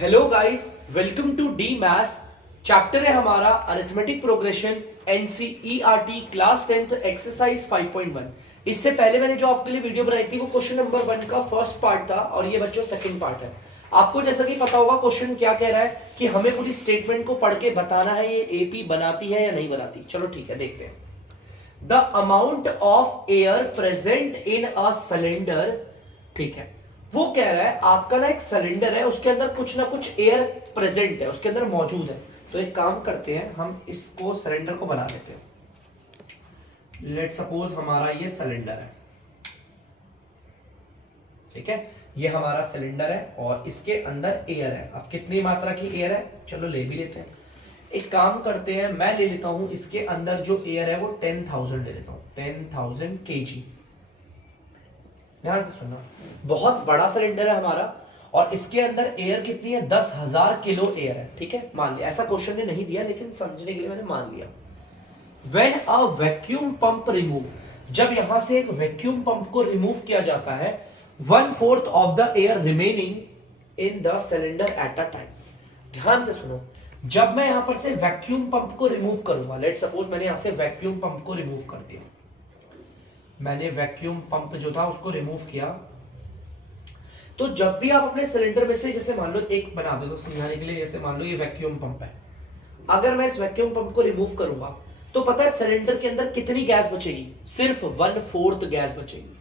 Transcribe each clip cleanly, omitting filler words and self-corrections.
Hello guys, welcome to D maths. Chapter है हमारा arithmetic progression NCERT class 10th exercise 5.1। इससे पहले मैंने जो आपके लिए वीडियो बनाई थी वो क्वेश्चन नंबर 1 का फर्स्ट पार्ट था और ये बच्चों सेकंड पार्ट है। आपको जैसा कि पता होगा क्वेश्चन क्या कह रहा है कि हमें पूरी स्टेटमेंट को पढ़ के बताना है ये एपी बनाती है या नहीं बनाती। चलो ठीक है, देखते हैं। The amount of air present in a cylinder, ठीक है, वो कह रहा है आपका ना एक सिलेंडर है, उसके अंदर कुछ ना कुछ एयर प्रेजेंट है, उसके अंदर मौजूद है। तो एक काम करते हैं, हम इसको सिलेंडर को बना लेते हैं। लेट सपोज हमारा ये सिलेंडर है, ठीक है, ये हमारा सिलेंडर है और इसके अंदर एयर है। अब कितनी मात्रा की एयर है, चलो ले भी लेते हैं। एक काम करते हैं, मैं ले लेता हूं इसके अंदर जो एयर है वो 10,000 ले लेता हूं, 10,000 kg। ध्यान से सुनना, बहुत बड़ा सिलेंडर है हमारा और इसके अंदर एयर कितनी है, 10,000 किलो एयर है। ठीक है, मान लिया, ऐसा क्वेश्चन ने नहीं दिया लेकिन समझने के लिए मैंने मान लिया। When a vacuum pump remove, जब यहां से एक वैक्यूम पंप को रिमूव किया जाता है, 1/4 of the air remaining in the cylinder at a time. ध्यान से सुनो, जब मैं यहां पर से वैक्यूम पंप को रिमूव करूंगा, लेट सपोज मैंने यहां से वैक्यूम पंप को रिमूव कर दिया, मैंने वैक्यूम पंप जो था उसको रिमूव किया, तो जब भी आप अपने सिलेंडर में से, जैसे मान लो एक बना दो तो समझाने के लिए, जैसे मान लो ये वैक्यूम पंप है, अगर मैं इस वैक्यूम पंप को रिमूव करूंगा तो पता है सिलेंडर के अंदर कितनी गैस बचेगी, सिर्फ 1/4 गैस बचेगी,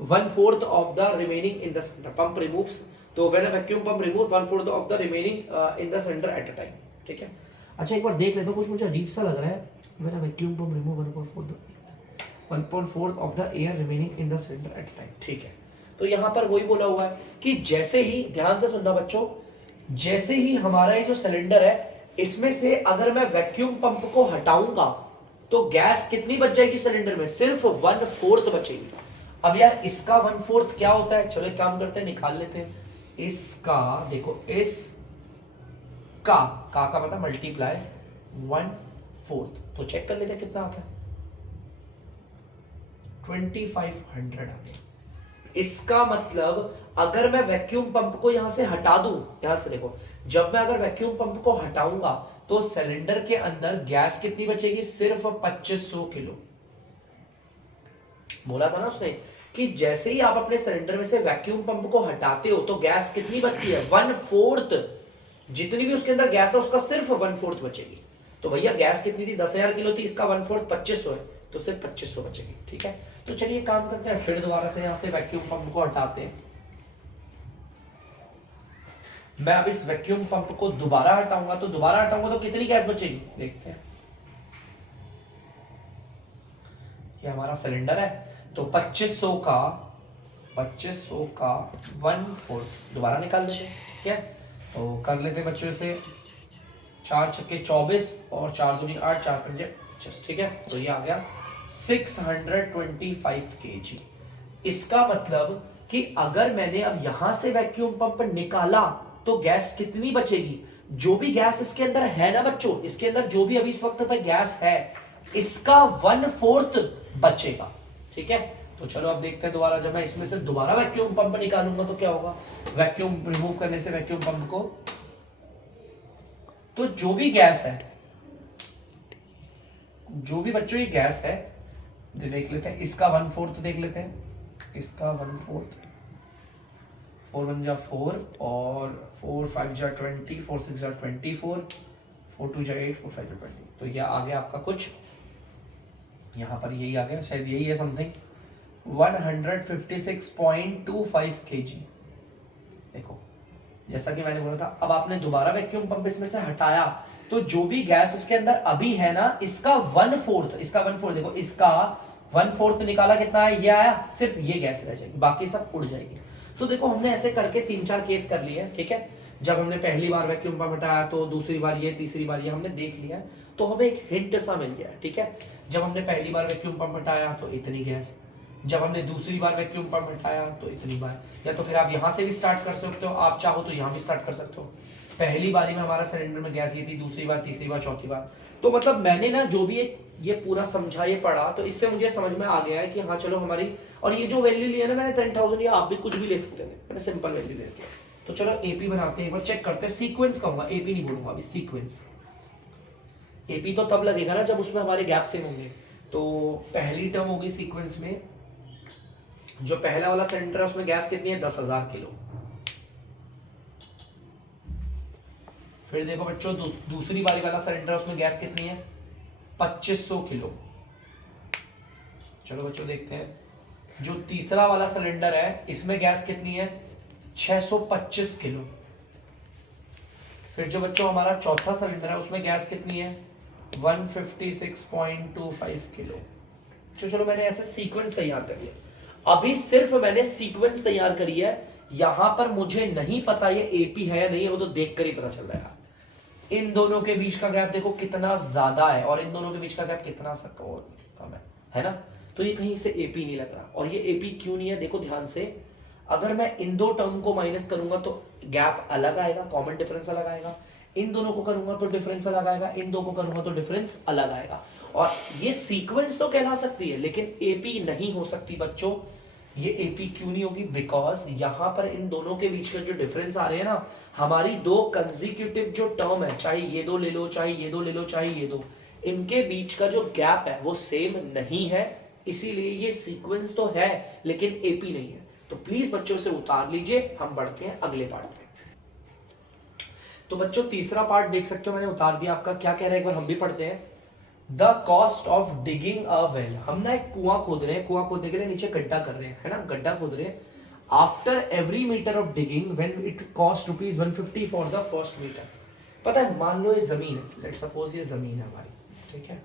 1/4 of the remaining in the cylinder. Pump removes, तो when a vacuum pump remove 1/4 of the remaining in the cylinder at a time. ठीक है, अच्छा एक बार देख लेता हूं, कुछ मुझे अजीब सा लग रहा है। When a vacuum pump remove 1/4 of the air remaining in the cylinder at a time. ठीक है, तो यहां पर वही बोला हुआ है कि जैसे ही, ध्यान से सुनना बच्चों, जैसे ही हमारा ये जो सिलेंडर है इसमें से अगर मैं वैक्यूम पंप को हटाऊंगा तो गैस कितनी बच जाएगी सिलेंडर में, सिर्फ 1/4 बचेगी। अब यार इसका 1/4 क्या होता है, चलो एक काम करते हैं, निकाल लेते हैं। इसका देखो, इस का मतलब मल्टीप्लाई 1/4, तो चेक कर लेते हैं कितना आता है, 2500 आता है। इसका मतलब अगर मैं वैक्यूम पंप को यहां से हटा दूं, ध्यान से देखो, जब मैं अगर वैक्यूम पंप को हटाऊंगा तो सिलेंडर के अंदर गैस कितनी बचेगी, सिर्फ 2500 किलो। बोला था ना उसने कि जैसे ही आप अपने सिलेंडर में से वैक्यूम पंप को हटाते हो तो गैस कितनी बचती है, 1/4। जितनी भी उसके अंदर गैस है उसका सिर्फ 1/4 बचेगी। तो भैया गैस कितनी थी, 10,000 किलो थी, इसका 1/4 2500 है, तो सिर्फ 2500 बचेगी। ठीक है, तो चलिए काम करते हैं, फिर दोबारा से यहां से वैक्यूम पंप को हटाते हैं। मैं अब इस वैक्यूम पंप को दोबारा हटाऊंगा तो कितनी गैस बचेगी, देखते हैं। ये हमारा सिलेंडर है, तो 2500 का 1/4 दोबारा निकाल लेते हैं। ठीक है, तो कर लेते हैं बच्चों से, 4 छक्के 24 और 4 दूनी 8, 4 पंजे 25। ठीक है, तो ये आ गया 625 kg। इसका मतलब कि अगर मैंने अब यहां से वैक्यूम पंप निकाला तो गैस कितनी बचेगी, जो भी गैस इसके अंदर है ना बच्चों, इसके अंदर जो भी अभी इस वक्त पे गैस है इसका 1/4 बचेगा। ठीक है, तो चलो अब देखते हैं दोबारा, जब मैं इसमें से दोबारा वैक्यूम पंप निकालूंगा तो क्या होगा, वैक्यूम रिमूव करने से वैक्यूम पंप को, तो जो भी गैस है, जो भी बच्चों ये गैस है, देख लेते हैं, इसका 1/4 देख लेते हैं, इसका 1/4, 4 1 जा 4 और 4 5 जा 20, 4 6 जा 24, 4 2 जा 8, 4 5 जा 20। तो यह आ गया आपका कुछ, यहां पर यही आ गया, शायद यही है समथिंग, 156.25 kg। देखो जैसा कि मैंने बोला था, अब आपने दोबारा वैक्यूम पंप इसमें से हटाया तो जो भी गैस इसके अंदर अभी है ना, इसका 1/4, देखो इसका 1/4 निकाला, कितना है, ये आया, सिर्फ ये गैस रह जाएगी, बाकी सब उड़ जाएगी। तो देखो हमने ऐसे करके 3-4 केस कर लिए। ठीक है, जब हमने पहली बार वैक्यूम पंप हटाया तो दूसरी बार ये, तीसरी बार ये हमने देख लिया, तो हमें एक हिंट सा मिल गया। ठीक है, जब हमने पहली बार वैक्यूम पंप हटाया तो इतनी गैस, जब हमने दूसरी बार वैक्यूम पंप हटाया तो इतनी बार, या तो फिर आप यहां से भी स्टार्ट कर सकते हो, आप चाहो तो यहां भी स्टार्ट कर सकते हो। पहली बारी में हमारा सिलेंडर में गैस ये थी, दूसरी बार, तीसरी बार, चौथी बार। तो मतलब मैंने ना जो भी ये पूरा समझा, ये पढ़ा, तो इससे मुझे समझ में आ गया है कि हाँ चलो हमारी, और ये जो वैल्यू लिया ना मैंने 10,000, या आप भी कुछ भी ले सकते हैं, मैंने सिंपल वैल्यू ले लिया। तो चलो एपी बनाते हैं, एक बार चेक करते हैं। सीक्वेंस कहूंगा, एपी नहीं बोलूंगा अभी, सीक्वेंस। एपी तो तब लगेगा ना जब उसमें हमारे गैप सेम होंगे। तो पहली टर्म होगी सीक्वेंस में, जो पहला वाला सिलेंडर है उसमें गैस कितनी है, 10,000 किलो। फिर देखो बच्चों दूसरी बारी वाला सिलेंडर है, उसमें गैस कितनी है, 2500 किलो। चलो बच्चों देखते हैं, जो तीसरा वाला सिलेंडर है इसमें गैस कितनी है, 625 किलो। फिर जो बच्चों हमारा चौथा सिलेंडर है उसमें गैस कितनी है, 156.25 किलो। चलो मैंने ऐसे सीक्वेंस तैयार कर लिया। अभी सिर्फ मैंने सीक्वेंस तैयार करी है, यहां पर मुझे नहीं पता ये एपी है या नहीं है, वो तो देखकर ही पता चल रहा है। इन दोनों के बीच का गैप देखो कितना ज्यादा है, और इन दोनों के बीच का गैप कितना कम है ना। तो ये कहीं से एपी नहीं लग रहा। और ये एपी क्यों नहीं है, देखो ध्यान से, अगर मैं इन दो टर्म को माइनस करूंगा तो गैप अलग आएगा, कॉमन डिफरेंस अलग आएगा। इन दोनों को करूंगा तो डिफरेंस अलग आएगा, इन दो को करूंगा तो डिफरेंस अलग आएगा। और ये सीक्वेंस तो कहला सकती है लेकिन एपी नहीं हो सकती बच्चों। ये एपी क्यों नहीं होगी, बिकॉज यहां पर इन दोनों के बीच का जो डिफरेंस आ रहे हैं ना, हमारी दो कंसेक्यूटिव जो टर्म है, चाहे ये दो ले लो, चाहे ये दो ले लो, चाहे ये दो, इनके बीच का जो गैप है वो सेम नहीं है। इसीलिए ये सीक्वेंस तो है लेकिन एपी नहीं है। तो प्लीज बच्चों से उतार लीजिए, हम बढ़ते हैं अगले पार्ट में। तो बच्चों तीसरा पार्ट देख सकते हो मैंने उतार दिया आपका। क्या कह रहा है एक बार हम भी पढ़ते हैं। The cost of digging a well, हम ना एक कुआं खोद रहे हैं, कुआं खोदने के लिए नीचे गड्ढा कर रहे हैं, है ना, गड्ढा खोद रहे हैं। After every metre of digging when it cost ₹150 for the first metre. पता है, मान लो ये जमीन है, लेट्स सपोज ये जमीन है हमारी, ठीक है।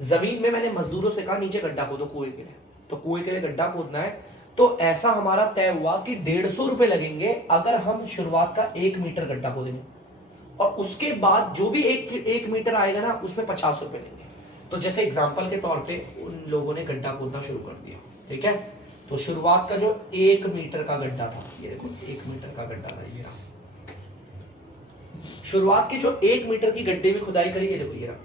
जमीन में मैंने मजदूरों से कहा नीचे गड्ढा खोदो कुएं के लिए, तो कुएं के लिए गड्ढा खोदना है। तो ऐसा हमारा तय हुआ कि 150 रुपए लगेंगे अगर हम शुरुआत का 1 मीटर गड्ढा खोदेंगे, और उसके बाद जो भी एक मीटर आएगा ना उसमें 50 रुपए लेंगे। तो जैसे एग्जांपल के तौर पे उन लोगों ने गड्ढा खोदना शुरू कर दिया, ठीक है। तो शुरुआत का जो 1 मीटर का गड्ढा था, ये देखो 1 मीटर का गड्ढा था, ये रहा। शुरुआत के जो 1 मीटर की गड्ढे में खुदाई करी, ये देखो ये रहा।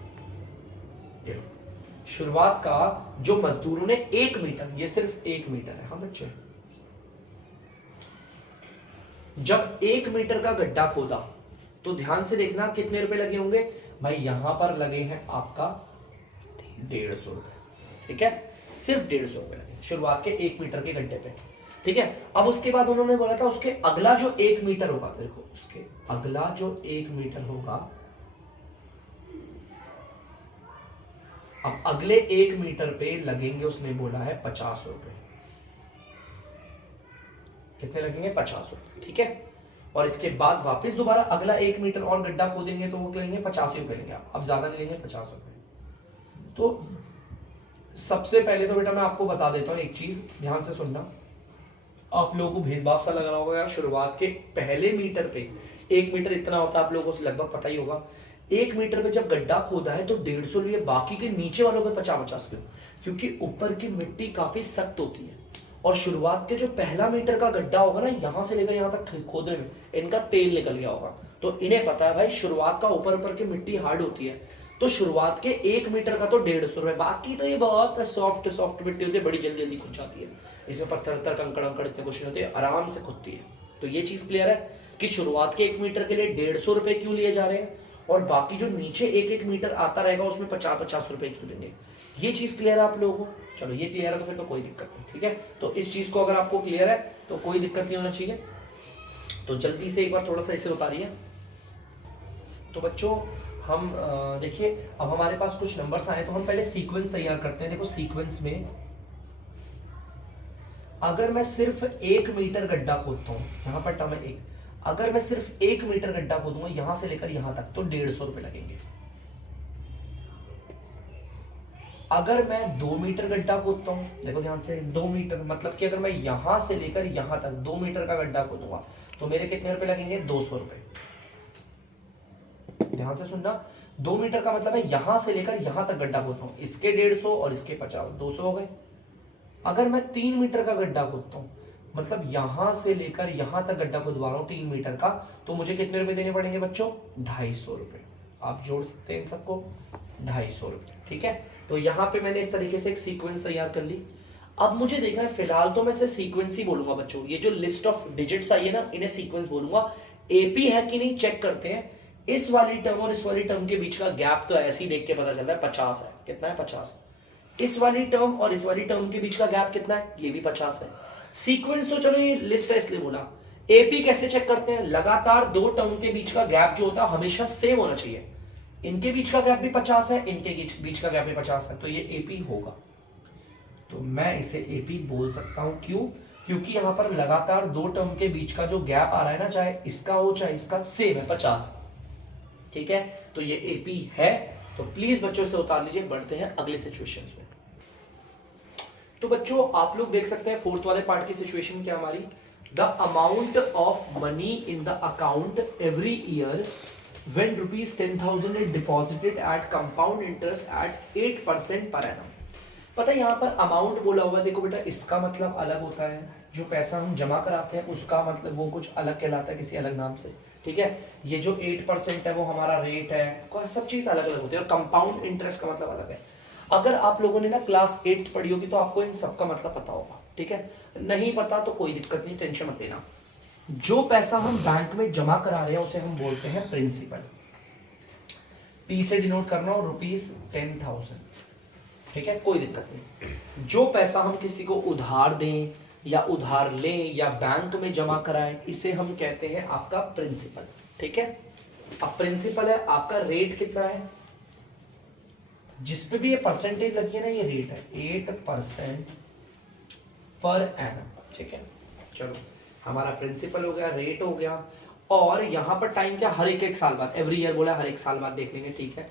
शुरुआत का जो मजदूरों ने 1 मीटर, ये सिर्फ 1 मीटर है, हाँ बच्चे। जब 1 मीटर का गड्ढा खोदा तो ध्यान से देखना कितने रुपए लगे होंगे भाई, यहां पर लगे हैं आपका 150 रुपए, ठीक है। सिर्फ 150 रुपए लगे शुरुआत के 1 मीटर के गड्ढे पे, ठीक है। अब उसके बाद उन्होंने बोला था उसके अगला जो 1 मीटर होगा, देखो उसके अगला जो 1 मीटर होगा, अब अगले 1 मीटर पे लगेंगे, उसने बोला है 50 रुपए। कितने लगेंगे, 50 रुपए, ठीक है। और इसके बाद वापस दोबारा अगला 1 मीटर और गड्ढा खोदेंगे तो वो लेंगे 85 रुपए लेंगे, अब ज्यादा नहीं लेंगे, 50 रुपए। तो सबसे पहले तो बेटा मैं आपको बता देता हूं एक चीज, ध्यान से सुनना। आप लोगों को भेदभाव सा लग रहा होगा यार, शुरुआत के पहले मीटर पे 1 मीटर इतना होता है, आप लोगों को लगभग पता ही होगा। 1 मीटर पे जब गड्ढा खोदा है तो 150 लिए, बाकी के नीचे वालों पे 50-50 क्यों, क्योंकि ऊपर की मिट्टी काफी सख्त होती है। और शुरुआत के जो पहला मीटर का गड्ढा होगा ना, यहां से लेकर यहां तक खोदने में इनका तेल निकल गया होगा, तो इन्हें पता है भाई शुरुआत का ऊपर ऊपर की मिट्टी हार्ड होती है। तो शुरुआत के 1 मीटर का तो 150 रुपए, बाकी तो ये बहुत सॉफ्ट सॉफ्ट मिट्टी होती है, बड़ी जल्दी जल्दी खुद जाती है। इसमें पत्थर कंकड़ अंकड़ इतने कुछ नहीं होते, आराम से खुदती है। तो ये चीज क्लियर है कि शुरुआत के 1 मीटर के लिए 150 रुपए क्यों लिए जा रहे हैं, और बाकी जो नीचे 1-1 मीटर आता रहेगा उसमें 50-50 रुपए क्यों लेंगे। ये चीज क्लियर है आप लोगों को। चलो ये क्लियर है तो फिर तो कोई दिक्कत नहीं, ठीक है। तो इस चीज को अगर आपको क्लियर है तो कोई दिक्कत नहीं होना चाहिए। तो जल्दी से एक बार थोड़ा सा इसे उतारिए। तो बच्चों हम देखिए, अब हमारे पास कुछ नंबर्स आए तो हम पहले सीक्वेंस तैयार करते हैं। देखो सीक्वेंस में अगर मैं सिर्फ 1 मीटर गड्ढा खोदता हूं, यहां पर टर्म है 1, अगर मैं सिर्फ 1 मीटर गड्ढा खोदूंगा यहां से लेकर यहां तक तो 150 रुपए लगेंगे। अगर मैं 2 मीटर गड्ढा खोदता हूं, देखो ध्यान से, 2 मीटर मतलब कि अगर मैं यहां से लेकर यहां तक 2 मीटर का गड्ढा खोदूंगा तो मेरे कितने रुपए लगेंगे, 200 रुपए। ध्यान से सुनना, 2 मीटर का मतलब है यहां से लेकर यहां तक गड्ढा खोदता हूं, इसके 150 और इसके 50, 200 हो गए। अगर मैं 3 मीटर का गड्ढा खोदता हूं, मतलब यहां से लेकर यहां तक गड्ढा खुदवा रहा हूं 3 मीटर का, तो मुझे कितने रुपए देने पड़ेंगे बच्चों, 250 रुपए। आप जोड़ सकते हैं इन सबको, 250 रुपए, ठीक है। तो यहां पे मैंने इस तरीके से एक सीक्वेंस तैयार कर ली। अब मुझे देखना है, फिलहाल तो मैं इसे सीक्वेंस ही बोलूंगा बच्चों, ये जो लिस्ट ऑफ डिजिट्स आई है ना इन्हें सीक्वेंस बोलूंगा। एपी है कि नहीं चेक करते हैं। इस वाली टर्म और इस वाली टर्म के बीच का गैप तो ऐसे ही देख के पता चल रहा है 50 है। कितना है? 50। इस वाली टर्म और इस वाली टर्म के बीच का गैप कितना है? ये भी 50 है। सीक्वेंस तो चलो ये लिस्ट है इसलिए बोला। एपी कैसे चेक करते हैं? लगातार दो टर्म के बीच का गैप जो होता है हमेशा सेम होना चाहिए। इनके बीच का गैप भी 50 है, इनके बीच का गैप भी 50 है, तो ये एपी होगा। तो मैं इसे एपी बोल सकता हूं। क्यों? क्योंकि यहां पर लगातार दो टर्म के बीच का जो गैप आ रहा है ना, चाहे इसका हो चाहे इसका, सेम है 50। ठीक है, तो ये एपी है। तो प्लीज बच्चों से उतार लीजिए। बढ़ते हैं अगले सिचुएशंस में। तो बच्चों आप लोग देख सकते हैं फोर्थ वाले पार्ट की सिचुएशन क्या हमारी। The amount of money in the account every year when rupees 10,000 is deposited at compound interest at 8% per annum। पता है यहाँ पर अमाउंट बोला हुआ, देखो बेटा इसका मतलब अलग होता है, जो पैसा हम जमा कराते हैं उसका मतलब वो कुछ अलग कहलाता है किसी अलग नाम से। ठीक है, ये जो 8% है वो हमारा रेट है, सब चीज अलग अलग होती है। और कंपाउंड इंटरेस्ट का मतलब अलग है। अगर आप लोगों ने ना क्लास 8 पढ़ी होगी तो आपको इन सबका मतलब पता होगा। ठीक है, नहीं पता तो कोई दिक्कत नहीं, टेंशन मत लेना। जो पैसा हम बैंक में जमा करा रहे हैं उसे हम बोलते हैं प्रिंसिपल। पी से डिनोट करना और ₹10,000। ठीक है, कोई दिक्कत नहीं। जो पैसा हम किसी को उधार दें या उधार लें या बैंक में जमा कराएं, इसे हम कहते हैं आपका प्रिंसिपल। ठीक है, अब प्रिंसिपल है, आपका रेट कितना है? जिसपे भी ये परसेंटेज लगी है ना, ये रेट है 8% पर एनम। ठीक है, चलो हमारा प्रिंसिपल हो गया, रेट हो गया, और यहां पर टाइम क्या? हर एक साल बाद, एवरी ईयर बोला, हर एक साल बाद देख लेंगे। ठीक है,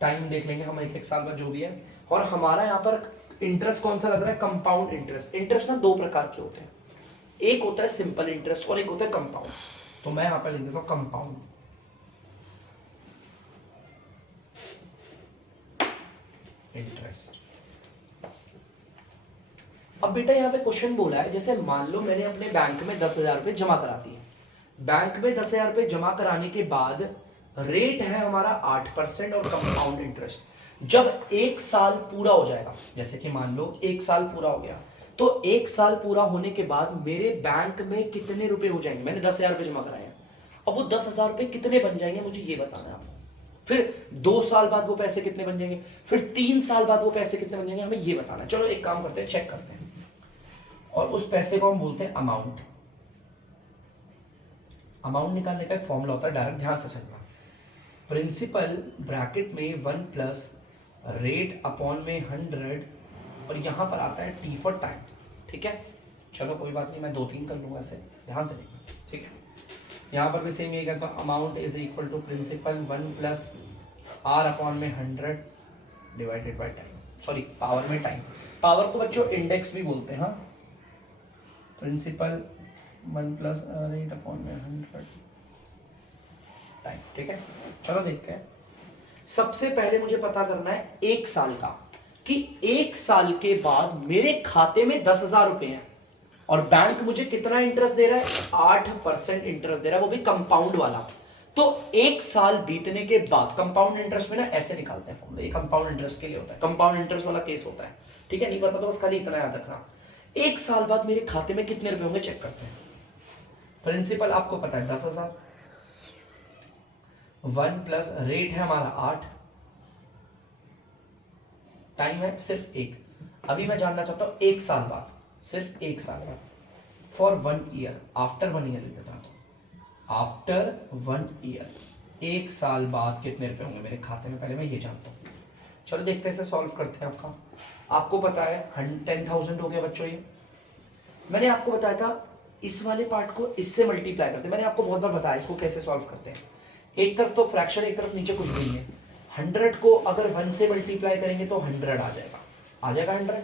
टाइम देख लेंगे हम एक साल बाद जो भी है। और हमारा यहाँ पर इंटरेस्ट कौन सा लग रहा है? Compound interest. इंटरेस्ट ना दो प्रकार के होते हैं, एक होता है सिंपल इंटरेस्ट और एक होता है कंपाउंड। तो मैं यहाँ पर लिख देता हूँ कंपाउंड इंटरेस्ट। अब बेटा यहाँ पे क्वेश्चन बोला है, जैसे मान लो मैंने अपने बैंक में 10,000 रुपए जमा करा दिए। बैंक में 10,000 रुपए जमा कराने के बाद रेट है हमारा 8% और कंपाउंड इंटरेस्ट। जब एक साल पूरा हो जाएगा, जैसे कि मान लो एक साल पूरा हो गया, तो एक साल पूरा होने के बाद मेरे बैंक में कितने रुपए हो जाएंगे? मैंने 10,000 रुपए जमा कराए, अब वो 10,000 रुपए कितने बन जाएंगे मुझे ये बताना है आपको। फिर 2 साल बाद वो पैसे कितने बन जाएंगे, फिर 3 साल बाद वो पैसे कितने बन जाएंगे, हमें ये बताना है। चलो एक काम करते हैं, चेक करते हैं। और उस पैसे को हम बोलते हैं अमाउंट। अमाउंट निकालने का एक फॉर्मूला होता है, डायरेक्ट ध्यान से सुनना। प्रिंसिपल ब्रैकेट में 1 प्लस रेट अपॉन में 100, और यहां पर आता है टी फॉर टाइम। ठीक है, चलो कोई बात नहीं, मैं 2-3 कर लूंगा ऐसे, ध्यान से देखना। ठीक है, यहां पर भी सेम ये करता हूं, amount is equal to principal 1 plus R upon में 100 divided by time. Sorry, power में टाइम। पावर को बच्चों इंडेक्स भी बोलते हैं। हाँ, प्रिंसिपल 1 प्लस रेट अपॉन में 100 टाइम। ठीक है, चलो देखते हैं। सबसे पहले मुझे पता करना है एक साल का, कि एक साल के बाद मेरे खाते में 10,000 रुपए हैं और बैंक मुझे कितना इंटरेस्ट दे रहा है? 8% इंटरेस्ट दे रहा है, वो भी कंपाउंड वाला। तो एक साल बीतने के बाद कंपाउंड इंटरेस्ट में ना ऐसे निकालते हैं फॉर्मूला, ये कंपाउंड इंटरेस्ट के लिए होता है, कंपाउंड इंटरेस्ट वाला केस होता है। ठीक है, नहीं पता तो बस खाली इतना याद रखना। एक साल बाद मेरे खाते में कितने रुपए होंगे चेक करते हैं। प्रिंसिपल आपको पता है 10,000, 1 प्लस रेट है हमारा 8, टाइम है सिर्फ 1। अभी मैं जानना चाहता हूं एक साल बाद, सिर्फ एक साल बाद, फॉर 1 ईयर, आफ्टर 1 ईयर बताता हूं, आफ्टर 1 ईयर एक साल बाद कितने रुपए होंगे मेरे खाते में, पहले मैं ये जानता हूं। चलो देखते हैं, इसे सॉल्व करते हैं। आपको पता है 10,000 हो गया बच्चों। ये मैंने आपको बताया था, इस वाले पार्ट को इससे मल्टीप्लाई करते हैं। मैंने आपको बहुत बार बताया इसको कैसे सॉल्व करते हैं। एक तरफ तो फ्रैक्शन, एक तरफ नीचे कुछ भी नहीं है। 100 को अगर 1 से मल्टीप्लाई करेंगे तो 100 आ जाएगा 100।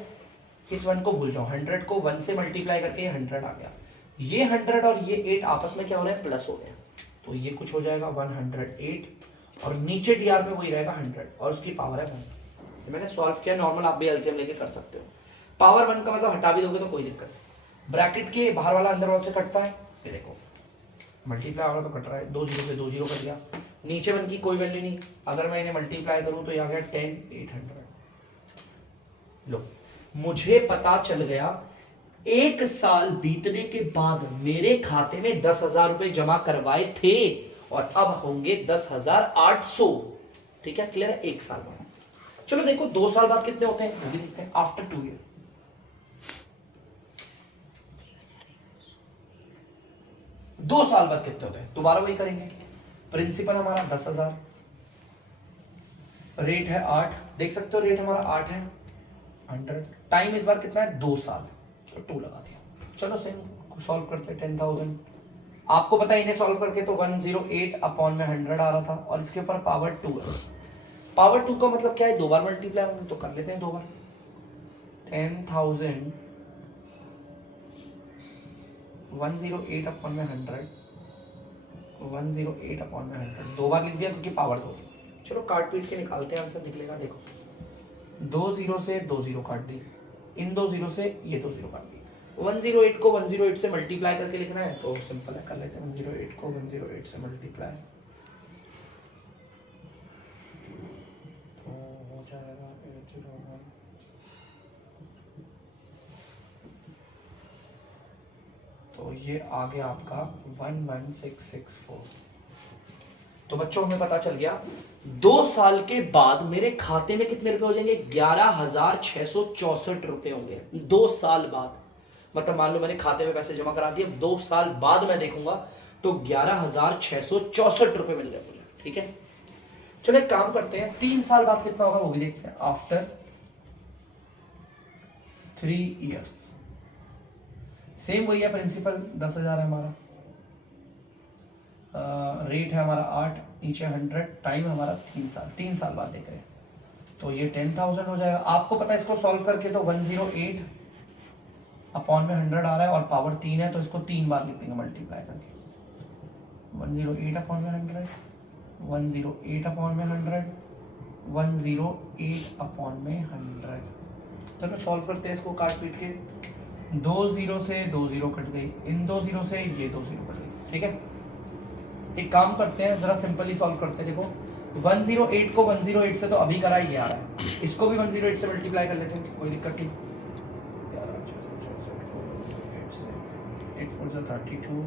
इस 1 को भूल जाओ, 100 को 1 से मल्टीप्लाई करके ये 100 आ गया। ये 100 और ये 8 आपस में क्या हो रहा है? प्लस हो गया, तो ये कुछ हो जाएगा 108, और नीचे डीआर में वही रहेगा 100 और उसकी पावर है 1। मैंने सॉल्व किया नॉर्मल, आप भी एलसीएम लेके कर सकते हो। पावर 1 का मतलब हटा भी दोगे तो कोई दिक्कत नहीं। ब्रैकेट के बाहर वाला अंदर वाले से कटता है, ये देखो मल्टीप्लाई होगा तो कट रहा है, 2 0 से 2 0 कट गया। नीचे 1 की कोई वैल्यू नहीं, अगर मैं इन्हें मल्टीप्लाई करूं तो ये आ गया 10 800। लो मुझे पता चल गया 1 साल बीतने के बाद मेरे खाते में 10,000 रुपए जमा करवाए थे और अब होंगे 10,800। ठीक है, क्लियर है? 1 साल बाद। चलो देखो 2 साल बाद कितने होते हैं वो भी देखते हैं। आफ्टर 2 ईयर 2 साल बाद कितने होते हैं, दोबारा वही करेंगे। प्रिंसिपल हमारा 10,000, रेट है 8, देख सकते हो रेट हमारा 8 है, 100। टाइम इस बार कितना है, 2 साल, तो 2 लगा दिया। चलो सेम सॉल्व करते हैं। 10,000 आपको पता है इन्हें सॉल्व करके तो 108 अपॉन में 100 आ रहा था और इसके ऊपर पावर 2 है। पावर 2 का मतलब क्या है, 2 बार मल्टीप्लाई होंगे, तो कर लेते हैं 2 बार। 10,000 108 अपॉन में 100, 108 अपॉन में 100 2 बार लिख दिया क्योंकि पावर 2। चलो काट पीट के निकालते हैं, आंसर निकलेगा। देखो 2 0 से 2 0 काट दी, इन 2 0 से ये 2 0 काट दी। 108 को 108 से मल्टीप्लाई करके लिखना है तो सिंपल है, कर लेते हैं। 108 को 108 से मल्टीप्लाई तो हो जाएगा 801, तो ये आ गया आपका 11664। तो बच्चों हमें पता चल गया 2 साल के बाद मेरे खाते में कितने रुपए हो जाएंगे, 11,664 रुपए होंगे 2 साल बाद। मतलब मान लो मैंने खाते में पैसे जमा करा दिए, 2 साल बाद मैं देखूंगा तो 11,664 रुपए मिल गए मुझे। ठीक है, चलो एक काम करते हैं, 3 साल बाद कितना होगा वो भी देखते हैं। आफ्टर 3 इयर्स सेम वही है, प्रिंसिपल 10,000 है हमारा, रेट है हमारा 8, नीचे 100, टाइम हमारा 3 साल, 3 साल बाद देख रहे हैं तो ये 10,000 हो जाएगा। आपको पता है इसको सॉल्व करके तो 108 अपॉन में 100 आ रहा है और पावर 3 है तो इसको 3 बार लिख देंगे मल्टीप्लाई करके। 108 अपॉन में 100, 108 अपॉन में 100, 108 अपॉन में 100। चलो सॉल्व करते हैं इसको काट पीट के। 2 0 से 2 0 कट गई, इन 2 0 से ये 2 0 कट गई। ठीक है, एक काम करते हैं, जरा सिंपली सॉल्व करते हैं। देखो 108 को 108 से तो अभी करा ये आ रहा है, इसको भी 108 से मल्टीप्लाई कर लेते हैं, कोई दिक्कत नहीं। 8 4 32,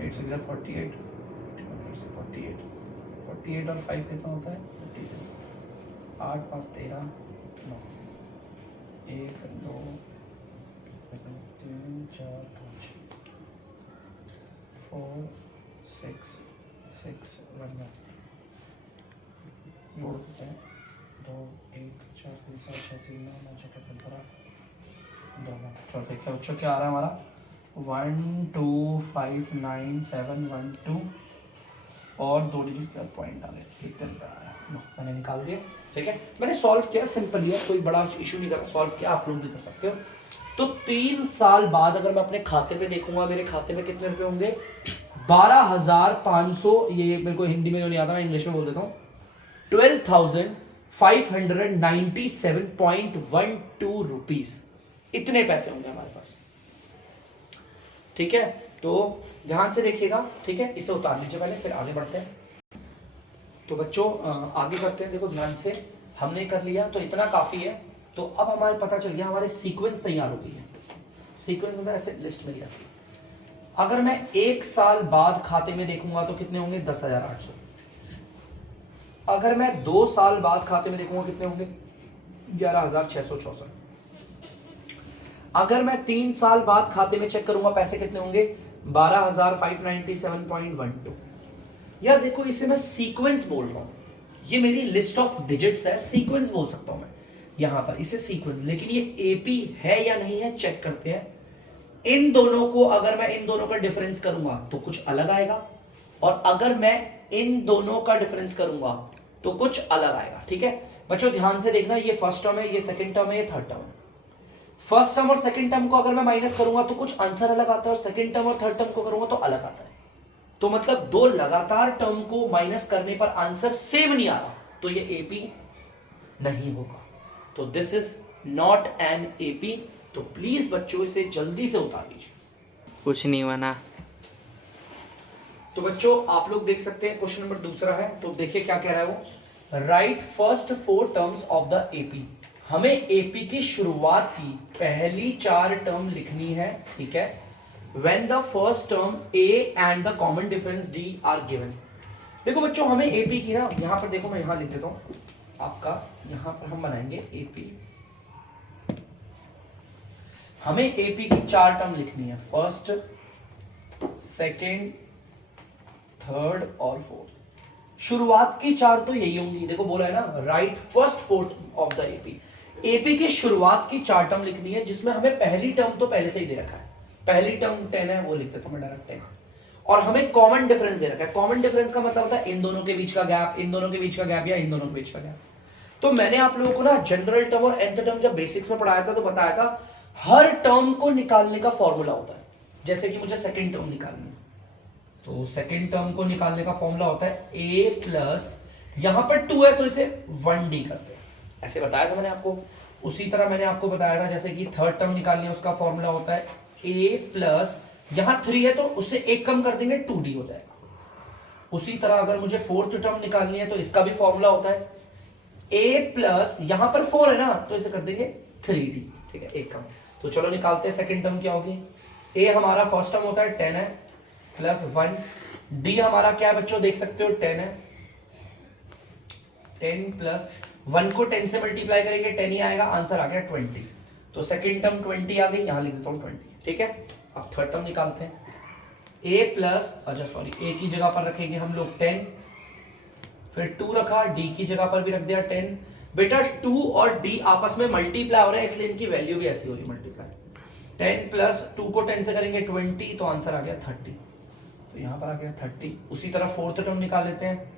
8 6 48, 48, 48 और 5 कितना होता है 52, 8 5 13 9, 1 2 3 4 5 4 6 6 1 जोड़ देते हैं। 2 1 4 3 7 6 3 9 9 6 15 2 9। चलो देखिए बच्चों क्या आ रहा है हमारा 1 2 5 9 7 1 2 और 2 डिजिट का पॉइंट डाले, कितने आ रहा है मैंने निकाल दिया। ठीक है, मैंने सॉल्व किया, सिंपल ही है, कोई बड़ा इशू नहीं करा, सॉल्व किया, आप लोग भी कर सकते हो। तो 3 साल बाद अगर मैं अपने खाते पे देखूंगा मेरे खाते में कितने रुपए होंगे, 12,500, ये मेरे को हिंदी में जो नहीं आता मैं इंग्लिश में बोल देता हूँ, 12,597.12 रुपीज, इतने पैसे होंगे हमारे पास। ठीक है, तो ध्यान से देखिएगा। ठीक है, इसे उतार लीजिए पहले, फिर आगे बढ़ते हैं। तो बच्चों आगे बढ़ते हैं, देखो ध्यान से, हमने कर लिया तो इतना काफी है। तो अब हमारे पता चल गया हमारे सीक्वेंस तैयार हो गई है। सीक्वेंस मतलब ऐसे लिस्ट में दिया, अगर मैं 1 साल बाद खाते में देखूंगा तो कितने होंगे 10,800। अगर मैं 2 साल बाद खाते में देखूंगा कितने होंगे 11,664। अगर मैं 3 साल बाद खाते में चेक करूंगा पैसे कितने होंगे 12,597.12। यार देखो इसे मैं सीक्वेंस बोल रहा हूं, ये मेरी लिस्ट ऑफ डिजिट्स है, सीक्वेंस बोल सकता हूं मैं यहां पर इसे सीक्वेंस, लेकिन ये एपी है या नहीं है चेक करते हैं। इन दोनों को अगर मैं इन दोनों का डिफरेंस करूंगा तो कुछ अलग आएगा, और अगर मैं इन दोनों का डिफरेंस करूंगा तो कुछ अलग आएगा। ठीक है बच्चों, ध्यान से देखना, ये फर्स्ट टर्म है, ये सेकंड टर्म है, ये थर्ड टर्म है। फर्स्ट टर्म और सेकंड टर्म को अगर मैं माइनस करूंगा तो कुछ आंसर अलग आता है, और सेकंड टर्म और थर्ड टर्म को करूंगा तो अलग आता है। तो मतलब 2 लगातार टर्म को माइनस करने पर आंसर सेम नहीं आ रहा, तो ये एपी नहीं होगा। तो this is not an AP. तो प्लीज बच्चों इसे जल्दी से उतार लीजिए। कुछ नहीं बना। तो बच्चों आप लोग देख सकते हैं क्वेश्चन नंबर दूसरा है, तो देखिए क्या कह रहा है वो, right first 4 terms of the AP. हमें एपी की शुरुआत की पहली 4 टर्म लिखनी है, ठीक है। When the first term A and the common difference D R given. देखो बच्चों हमें एपी की ना, यहां पर देखो मैं यहां लिख देता हूं आपका, यहां पर हम बनाएंगे एपी। हमें एपी की 4 टर्म लिखनी है, फर्स्ट, सेकेंड, थर्ड और फोर्थ। शुरुआत की 4 तो यही होंगी, देखो बोला है ना, right first fourth of the AP. AP की शुरुआत की 4 टर्म लिखनी है, जिसमें हमें पहली टर्म तो पहले से ही दे रखा है, पहली टर्म 10 है, वो लिख देता हूं मैं डायरेक्ट 10। और हमें कॉमन डिफरेंस दे रखा है। कॉमन डिफरेंस का मतलब होता है इन दोनों के बीच का गैप, इन दोनों के बीच का गैप या इन दोनों के बीच का गैप। तो मैंने आप लोगों को ना जनरल टर्म और nth टर्म जब बेसिक्स में पढ़ाया था तो बताया था हर टर्म को निकालने का फॉर्मूला होता है। जैसे कि मुझे सेकंड टर्म निकालनी है, तो सेकंड टर्म को निकालने का फॉर्मूला होता है a प्लस, यहां पर 2 है तो इसे 1d करते हैं, ऐसे बताया था मैंने आपको। उसी तरह मैंने आपको बताया था जैसे कि थर्ड टर्म निकालनी है, उसका फॉर्मूला होता है a प्लस, यहां 3 है तो उससे 1 कम कर देंगे 2d हो जाएगा। उसी तरह अगर मुझे फोर्थ टर्म निकालनी है तो इसका भी फॉर्मूला होता है a प्लस, यहां पर 4 है ना तो इसे कर देंगे 3d, ठीक है, 1 कम। तो चलो निकालते हैं सेकंड टर्म क्या होगी। a हमारा फर्स्ट टर्म होता है 10 है प्लस 1, d हमारा क्या है बच्चों, देख सकते हो 10 है, 10 प्लस 1 को 10 से मल्टीप्लाई करेंगे 10 ही आएगा, आंसर आ गया 20। तो सेकंड टर्म 20 आ गई, यहां लिख देता हूं 20, ठीक है। अब थर्ड टर्म निकालते हैं, a प्लस, अच्छा सॉरी, a की जगह पर रखेंगे हम लोग 10, फिर 2 रखा, d की जगह पर भी रख दिया 10। बेटा 2 और d आपस में मल्टीप्लाई हो रहा है इसलिए इनकी वैल्यू भी ऐसी होगी मल्टीप्लाई। 10 प्लस 2 को 10 से करेंगे 20, तो आंसर आ गया 30। तो यहां पर आ गया 30। उसी तरह फोर्थ टर्म निकाल लेते हैं,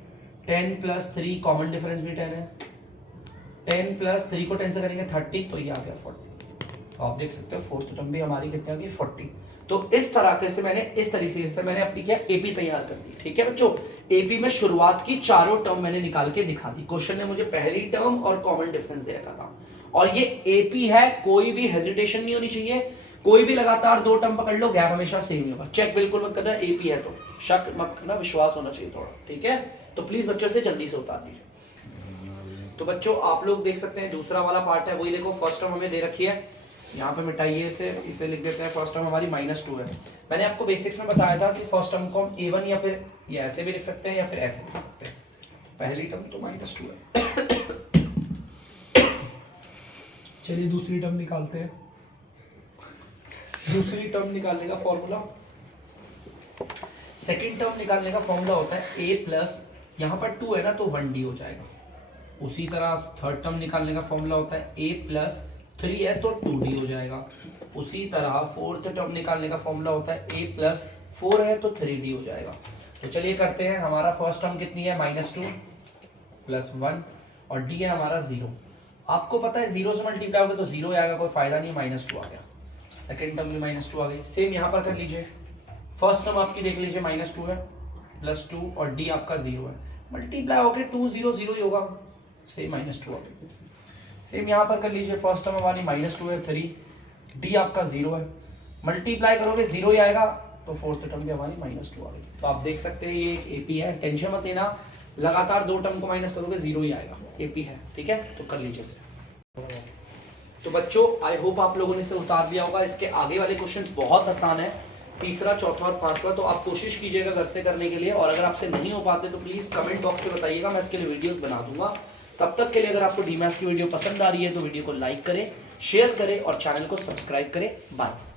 10 प्लस 3, कॉमन डिफरेंस भी 10 है, 10 प्लस 3 को 10 से करेंगे 30, तो ये आ गया 40। तो आप देख सकते हो फोर्थ टर्म भी हमारी कितनी आ गई 40। तो इस तरह से मैंने इस तरीके से मैंने अपनी क्या एपी तैयार कर दी, ठीक है बच्चों। एपी में शुरुआत की 4 टर्म मैंने निकाल के दिखा दी। क्वेश्चन ने मुझे पहली टर्म और कॉमन डिफरेंस दे रखा था, और ये एपी है, कोई भी हेजिटेशन नहीं होनी चाहिए। कोई भी लगातार 2 टर्म पकड़ लो, गैप हमेशा सेम ही होगा, चेक बिल्कुल मत करना, एपी है तो शक मत करना, विश्वास होना चाहिए थोड़ा, ठीक है। तो प्लीज बच्चों से जल्दी से उतार दीजिए। तो बच्चों आप लोग देख सकते हैं दूसरा वाला पार्ट है, वही देखो फर्स्ट टर्म हमें दे रखी है, यहाँ पे मिटाइए इसे लिख देते हैं। फर्स्ट टर्म हमारी -2 है। मैंने आपको बेसिक्स में बताया था कि फर्स्ट टर्म को हम a1 या फिर ये ऐसे भी लिख सकते हैं या फिर ऐसे भी लिख सकते हैं। पहली टर्म तो -2 है। चलिए दूसरी टर्म निकालते हैं। दूसरी टर्म निकालने का फॉर्मूला, सेकेंड टर्म निकालने का फॉर्मूला होता है a प्लस, यहाँ पर 2 है ना तो 1d हो जाएगा। उसी तरह थर्ड टर्म निकालने का फॉर्मूला होता है a प्लस 3 है तो 2d हो जाएगा। उसी तरह फोर्थ टर्म निकालने का फॉर्मूला होता है a प्लस 4 है तो 3d हो जाएगा। तो चलिए करते हैं। हमारा फर्स्ट टर्म कितनी है, -2 प्लस 1, और d है हमारा 0। आपको पता है 0 से मल्टीप्लाई होगा तो 0 आएगा, कोई फायदा नहीं, -2 आ गया। सेकेंड टर्म भी -2 आ गई। सेम यहाँ पर कर लीजिए, फर्स्ट टर्म आपकी देख लीजिए -2 है प्लस 2 और d आपका 0 है, मल्टीप्लाई होकर 2 0 0 ही होगा, सेम -2 आ गई। सेम यहाँ पर कर लीजिए, फर्स्ट टर्म हमारी -2 है 3, d आपका 0 है, मल्टीप्लाई करोगे 0 ही आएगा, तो फोर्थ टर्म भी हमारी -2 आ गई। तो आप देख सकते हैं ये एक एपी है, टेंशन मत लेना, लगातार 2 टर्म को माइनस करोगे 0 ही आएगा, एपी है, ठीक है। तो कर लीजिए इसे। तो बच्चों आई होप आप लोगों ने इसे उतार दिया होगा। इसके आगे वाले क्वेश्चंस बहुत आसान है, तीसरा, चौथा और पांचवा, तो आप कोशिश कीजिएगा घर से करने के लिए, और अगर आपसे नहीं हो पाते तो प्लीज कमेंट बॉक्स में बताइएगा, मैं इसके लिए वीडियोस बना दूंगा। तब तक के लिए अगर आपको डीमैथ्स की वीडियो पसंद आ रही है तो वीडियो को लाइक करें, शेयर करें और चैनल को सब्सक्राइब करें। बाय।